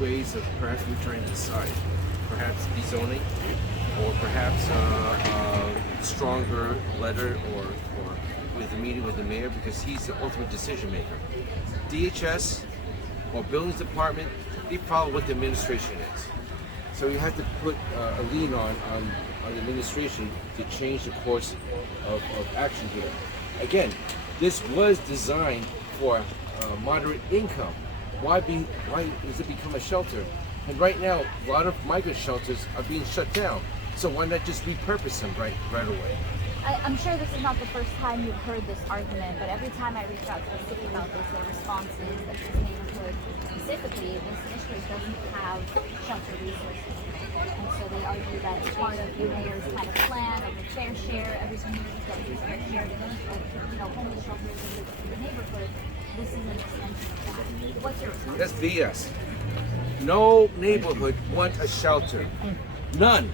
ways of perhaps we're trying to decide. Perhaps dezoning, or perhaps a stronger letter or with a meeting with the mayor, because he's the ultimate decision maker. DHS or buildings department, they follow what the administration is. So you have to put a lean on the administration to change the course of action here. Again, this was designed for moderate income. Why does it become a shelter? And right now, a lot of migrant shelters are being shut down. So why not just repurpose them right away? I'm sure this is not the first time you've heard this argument, but every time I reach out to the city about this, their response is that this neighborhood, specifically this district, doesn't have shelter resources. And so they argue that it's part of the mayor's kind of plan of a fair share, every community getting a fair share of homeless shelters in the neighborhood. This is an extension of that. What's your response? That's BS. No neighborhood wants a shelter. None.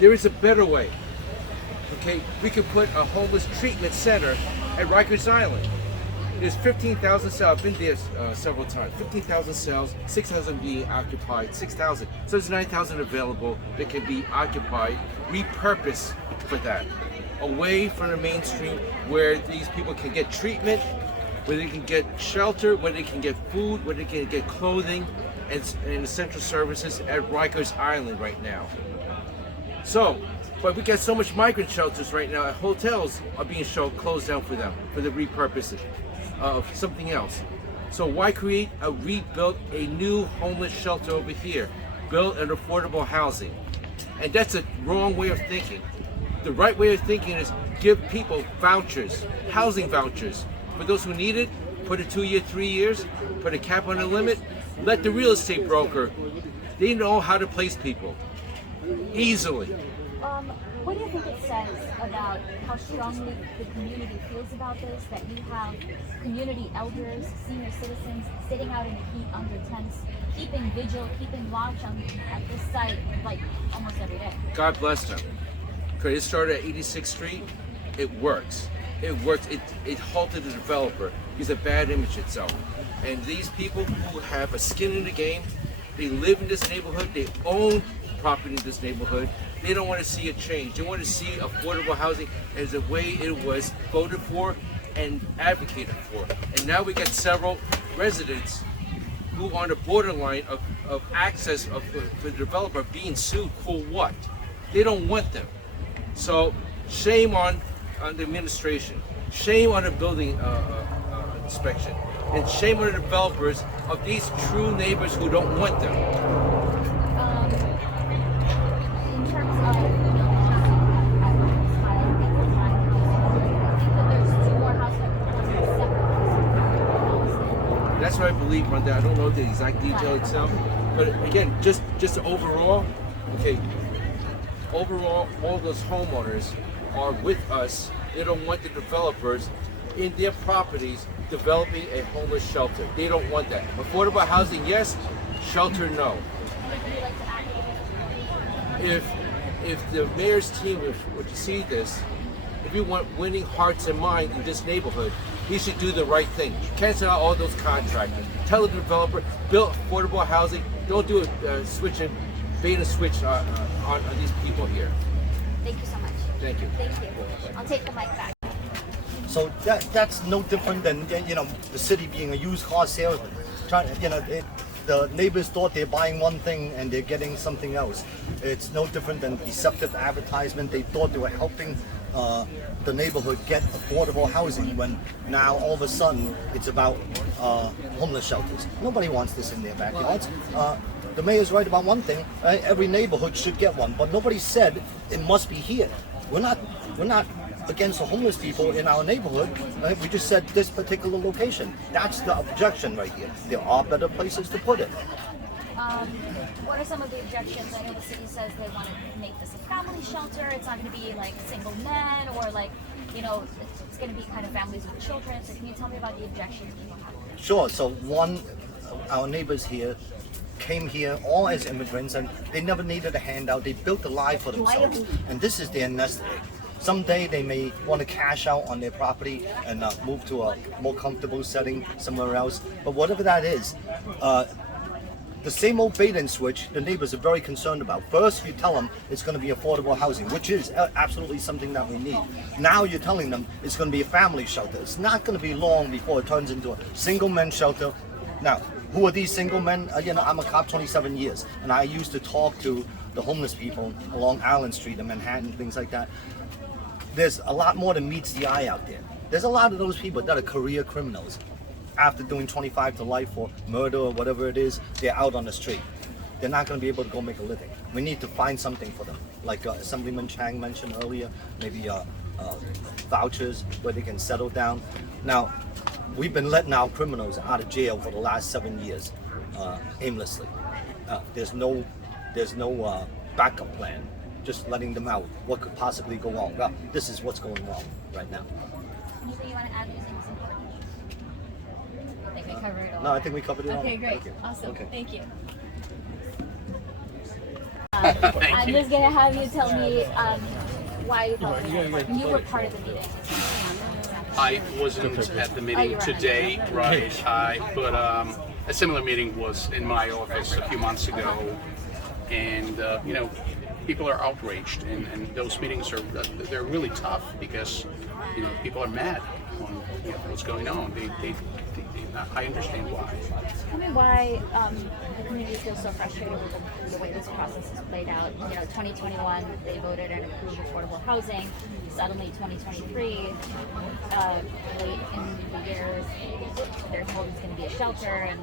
There is a better way. Okay, we could put a homeless treatment center at Rikers Island. There's 15,000 cells. I've been there several times. 15,000 cells, 6,000 being occupied, 6,000. So there's 9,000 available that can be occupied, repurposed for that. Away from the mainstream where these people can get treatment, where they can get shelter, where they can get food, where they can get clothing and essential services at Rikers Island right now. So, but we got so much migrant shelters right now. Hotels are being closed down for them, for the repurposing of something else. So why rebuild a new homeless shelter over here? Build an affordable housing. And that's a wrong way of thinking. The right way of thinking is give people vouchers, housing vouchers. For those who need it, put a 2-year, 3 years, put a cap on the limit. Let the real estate broker, they know how to place people easily. What do you think it says about how strongly the community feels about this, that you have community elders, senior citizens sitting out in the heat under tents, keeping vigil, keeping watch at this site like almost every day? God bless them. Because it started at 86th Street, it works. It works. It halted the developer. He's a bad image itself. And these people who have a skin in the game, they live in this neighborhood, they own property in this neighborhood. They don't want to see a change. They want to see affordable housing as the way it was voted for and advocated for. And now we got several residents who are on the borderline of access for the developer being sued for what? They don't want them. So shame on the administration, shame on the building inspection, and shame on the developers of these true neighbors who don't want them. In terms of housing, I think that there's 2 more houses. That's what I believe on that. I don't know the exact detail itself, but again, just overall, okay. Overall, all those homeowners are with us. They don't want the developers in their properties developing a homeless shelter. They don't want that. Affordable housing, yes. Shelter, no. If the mayor's team were to see this, if you want winning hearts and minds in this neighborhood, he should do the right thing. Cancel out all those contractors. Tell the developer, build affordable housing. Don't do a bait and switch on these people here. Thank you so much. Thank you. Thank you. I'll take the mic back. So that's no different than the city being a used car salesman. The neighbors thought they're buying one thing and they're getting something else. It's no different than deceptive advertisement. They thought they were helping the neighborhood get affordable housing when now all of a sudden it's about homeless shelters. Nobody wants this in their backyards. The mayor's right about one thing, right? Every neighborhood should get one, but nobody said it must be here. We're not against the homeless people in our neighborhood. Right? We just said this particular location. That's the objection right here. There are better places to put it. What are some of the objections? I know the city says they want to make this a family shelter. It's not going to be like single men or it's going to be kind of families with children. So can you tell me about the objections people have? Sure. So our neighbors here came here all as immigrants and they never needed a handout. They built a life for themselves, and this is their nest egg. Someday they may want to cash out on their property and move to a more comfortable setting somewhere else. But whatever that is, the same old bait and switch, the neighbors are very concerned about. First, you tell them it's going to be affordable housing, which is absolutely something that we need. Now you're telling them it's going to be a family shelter. It's not going to be long before it turns into a single men shelter. Now, who are these single men? I'm a cop 27 years, and I used to talk to the homeless people along Allen Street in Manhattan, things like that. There's a lot more than meets the eye out there. There's a lot of those people that are career criminals. After doing 25 to life for murder or whatever it is, they're out on the street. They're not going to be able to go make a living. We need to find something for them, like Assemblyman Chang mentioned earlier, maybe vouchers where they can settle down. Now, we've been letting our criminals out of jail for the last 7 years, aimlessly. There's no backup plan. Just letting them out. What could possibly go wrong? Well, this is what's going wrong right now. Anything you want to add? I think we covered it all. No, I think we covered it all. Okay, great. Okay. Awesome. Okay. Thank you. I'm just going to have you tell me why you thought it was important. You were part of the meeting. I wasn't at the meeting today, right? But a similar meeting was in my office a few months ago, and people are outraged, and those meetings are they're really tough because people are mad on what's going on. I understand why. Tell me why the community feels so frustrated with the way this process has played out. 2021, they voted and approved affordable housing. Suddenly, 2023, late in the year, they're told it's going to be a shelter, and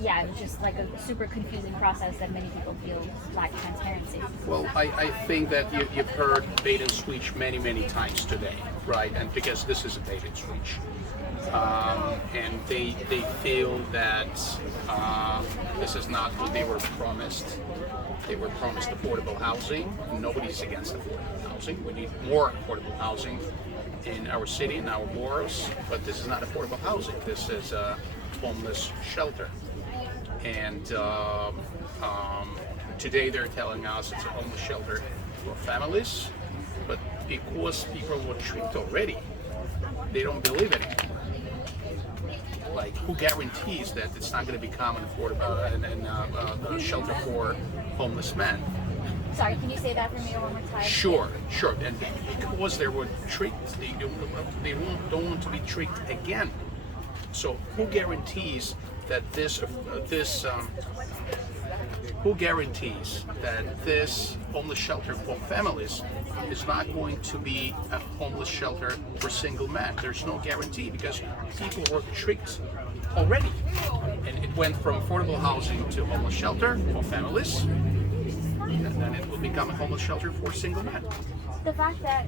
yeah, it was just like a super confusing process that many people feel lack transparency. Well, I think that you've heard bait and switch many times today, right? And because this is a bait and switch. And they feel that this is not what they were promised. They were promised affordable housing. Nobody's against affordable housing. We need more affordable housing in our city, in our boroughs, but this is not affordable housing. This is a homeless shelter. And today they're telling us it's a homeless shelter for families, but because people were tricked already, they don't believe it. Like, who guarantees that it's not going to become an affordable a shelter for homeless men? Sorry, can you say that for me one more time? Sure. And because they were tricked, they don't want to be tricked again. So who guarantees that who guarantees that this homeless shelter for families is not going to be a homeless shelter for single men? There's no guarantee because people were tricked already. And it went from affordable housing to homeless shelter for families, and then it will become a homeless shelter for single men. The fact that,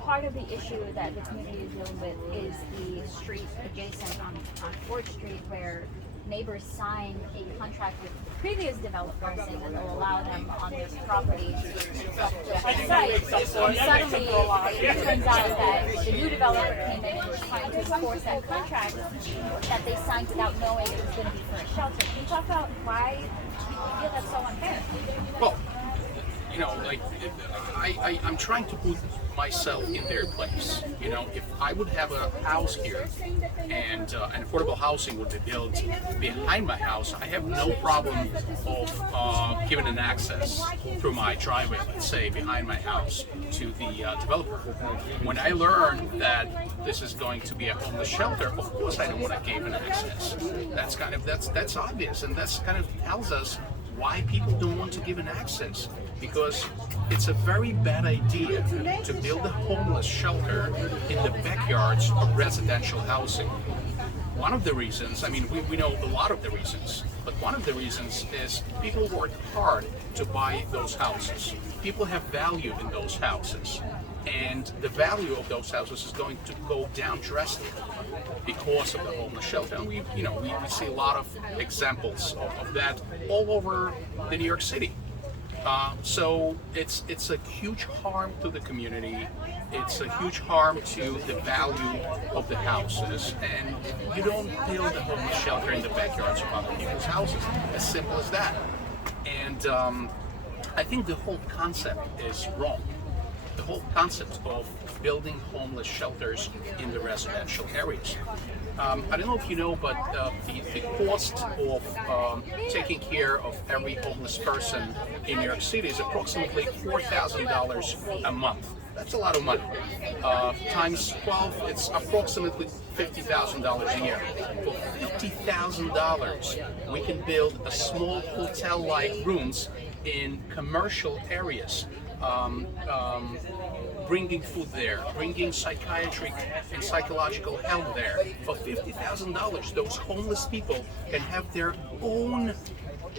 part of the issue that the community is dealing with is the street adjacent on 4th Street where neighbors signed a contract with previous developers saying that they'll allow them on their property to site. And suddenly, it turns out that the new developer came in and was trying to enforce that contract that they signed without knowing it was going to be for a shelter. Can you talk about why you feel that's so unfair? Well, I'm trying to put myself in their place. If I would have a house here and an affordable housing would be built behind my house, I have no problem of giving an access through my driveway, let's say, behind my house to the developer. When I learn that this is going to be a homeless shelter, of course I don't want to give an access. That's obvious, and that's kind of tells us why people don't want to give an access. Because it's a very bad idea to build a homeless shelter in the backyards of residential housing. One of the reasons, we know a lot of the reasons, but one of the reasons is people worked hard to buy those houses. People have value in those houses, and the value of those houses is going to go down drastically because of the homeless shelter. And we see a lot of examples of that all over the New York City. So it's a huge harm to the community. It's a huge harm to the value of the houses, and you don't build a homeless shelter in the backyards of other people's houses. As simple as that. And I think the whole concept is wrong. the whole concept of building homeless shelters in the residential areas. I don't know if you know, but the cost of taking care of every homeless person in New York City is approximately $4,000 a month. That's a lot of money. Times 12, it's approximately $50,000 a year. For $50,000, we can build a small hotel-like rooms in commercial areas, bringing food there, bringing psychiatric and psychological help there. For $50,000, those homeless people can have their own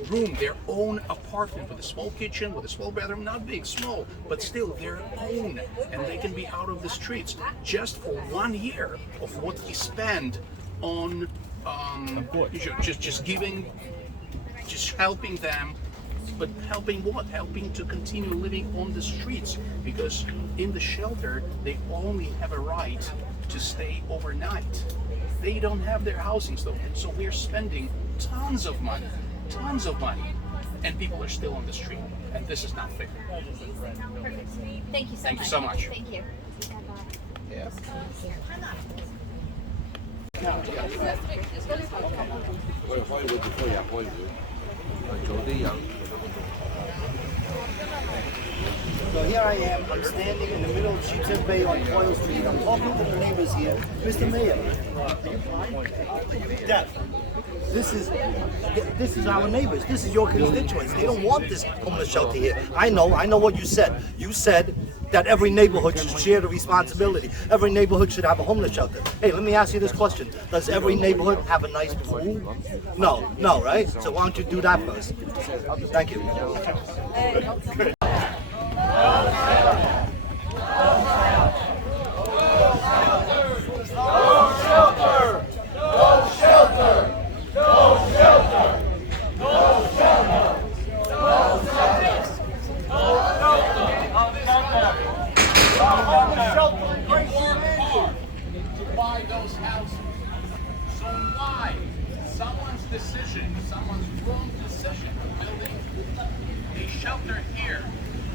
room, their own apartment with a small kitchen, with a small bedroom, not big, small, but still their own, and they can be out of the streets just for 1 year of what we spend on just giving, just helping them. But helping what? Helping to continue living on the streets, because in the shelter they only have a right to stay overnight. They don't have their housing though, so we're spending tons of money, and people are still on the street, and this is not fair. Perfect. Thank you so much. Thank you so much. Thank you. Yeah. So here I am, I'm standing in the middle of Sheepshead Bay on Coyle Street. I'm talking to the neighbors here. Mr. Mayor, Deb, this is our neighbors. This is your constituents. They don't want this homeless shelter here. I know what you said. You said that every neighborhood should share the responsibility. Every neighborhood should have a homeless shelter. Hey, let me ask you this question. Does every neighborhood have a nice pool? No, right? So why don't you do that first? Thank you. Those houses. So why someone's wrong decision of building a shelter here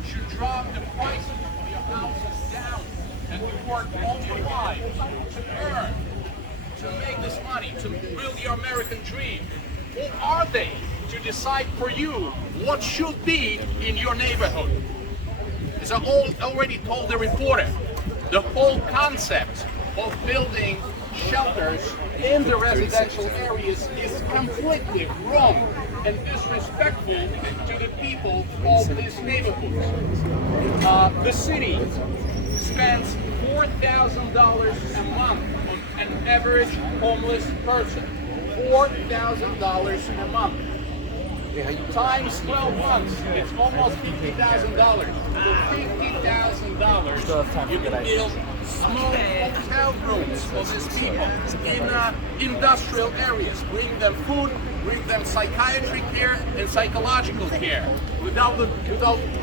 should drop the price of your houses down, and we work all your life to earn, to make this money, to build your American dream? Who are they to decide for you what should be in your neighborhood? As I already told the reporter, the whole concept of building shelters in the residential areas is completely wrong and disrespectful to the people of these neighborhoods. The city spends $4,000 a month on an average homeless person. $4,000 a month. Times 12 months, it's almost $50,000. For $50,000, you can build small hotel rooms for these people in industrial areas. Bring them food, bring them psychiatric care and psychological care, without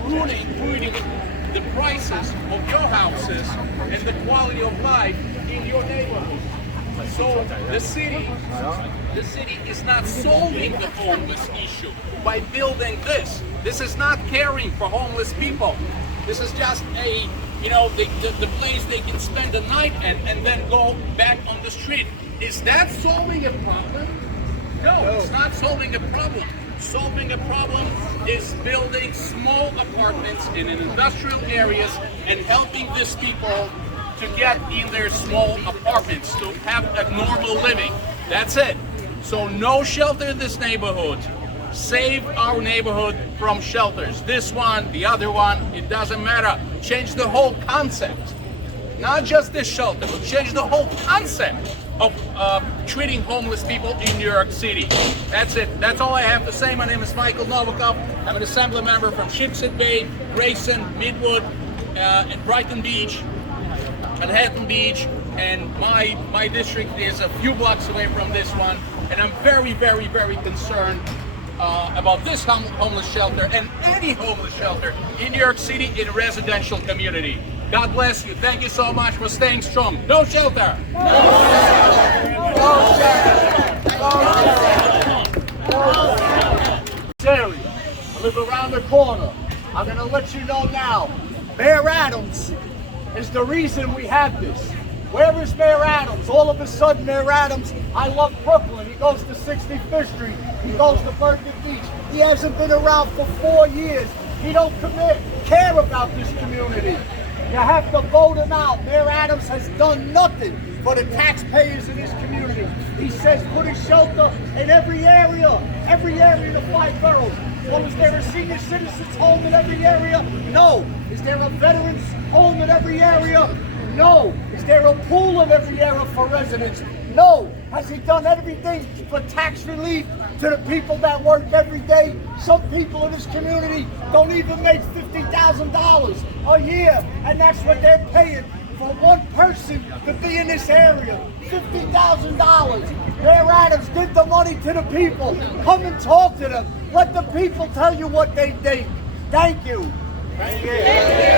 ruining the prices of your houses and the quality of life in your neighborhood. So the city is not solving the homeless issue by building this. This is not caring for homeless people. This is just the place they can spend the night and then go back on the street. Is that solving a problem? No, it's not solving a problem. Solving a problem is building small apartments in industrial areas and helping these people to get in their small apartments, to have a normal living. That's it. So no shelter in this neighborhood. Save our neighborhood from shelters. This one, the other one, it doesn't matter. Change the whole concept. Not just this shelter, but change the whole concept of treating homeless people in New York City. That's it. That's all I have to say. My name is Michael Novikov. I'm an assembly member from Sheepshead Bay, Grayson, Midwood, and Brighton Beach, Manhattan Beach, and my district is a few blocks away from this one, and I'm very, very, very concerned about this homeless shelter and any homeless shelter in New York City in a residential community. God bless you. Thank you so much for staying strong. No shelter! No shelter! No shelter! No shelter! Area. I live around the corner. I'm gonna let you know now. Mayor Adams is the reason we have this. Where is Mayor Adams? All of a sudden, Mayor Adams, I love Brooklyn. He goes to 65th Street. He goes to Bergen Beach. He hasn't been around for 4 years. He don't care about this community. You have to vote him out. Mayor Adams has done nothing for the taxpayers in this community. He says put a shelter in every area in the 5 boroughs. Well, is there a senior citizens home in every area? No. Is there a veterans home in every area? No. Is there a pool in every area for residents? No. Has he done everything for tax relief to the people that work every day? Some people in this community don't even make $50,000 a year, and that's what they're paying for one person to be in this area. $50,000. Mayor Adams, give the money to the people. Come and talk to them. Let the people tell you what they think. Thank you. Thank you. Thank you.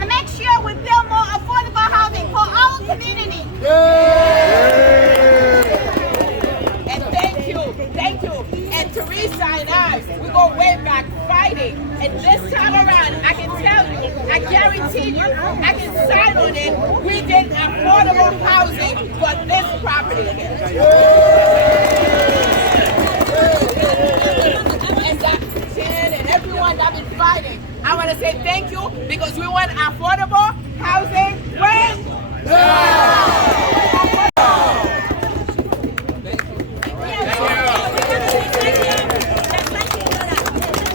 To make sure we build more affordable housing for our community. And thank you. And Teresa and I, we go way back fighting. And this time around, I can tell you, I guarantee you, I can sign on it. We did affordable housing for this property here. And Dr. Chen and everyone that's been fighting, I want to say thank you because we want affordable